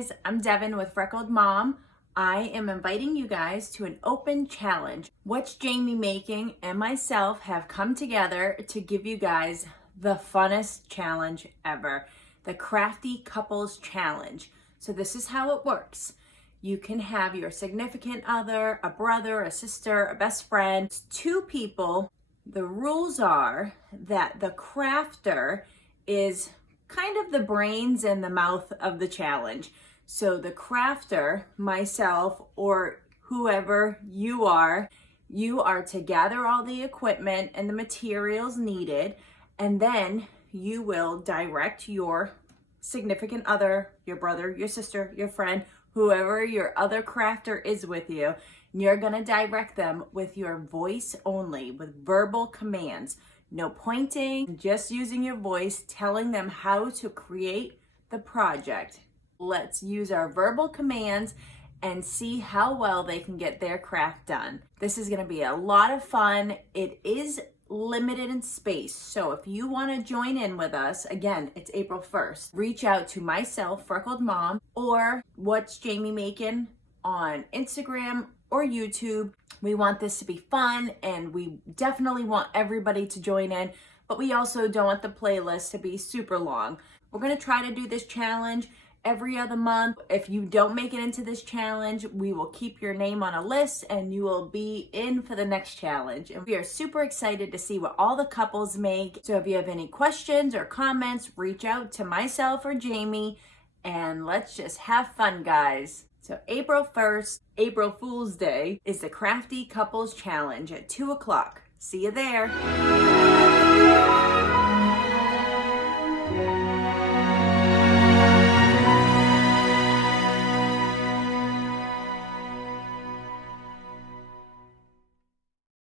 guys, I'm Devin with Freckled Mom. I am inviting you guys to an open challenge. What's Jamie Making and myself have come together to give you guys the funnest challenge ever, the Crafty Couples Challenge. So this is how it works. You can have your significant other, a brother, a sister, a best friend, it's 2 people. The rules are that the crafter is kind of the brains and the mouth of the challenge. So the crafter, myself, or whoever you are to gather all the equipment and the materials needed, and then you will direct your significant other, your brother, your sister, your friend, whoever your other crafter is with you. You're gonna direct them with your voice only, with verbal commands. No pointing, just using your voice, telling them how to create the project. Let's use our verbal commands and see how well they can get their craft done. This is gonna be a lot of fun. It is limited in space, so if you wanna join in with us, again, it's April 1st. Reach out to myself, Freckled Mom, or What's Jamie Making on Instagram or YouTube. We want this to be fun, and we definitely want everybody to join in, but we also don't want the playlist to be super long. We're gonna try to do this challenge every other month. If you don't make it into this challenge, we will keep your name on a list and you will be in for the next challenge. And we are super excited to see what all the couples make. So if you have any questions or comments, reach out to myself or Jamie, and let's just have fun, guys. So April 1st, April Fool's Day, is the Crafty Couples Challenge at 2 o'clock. See you there.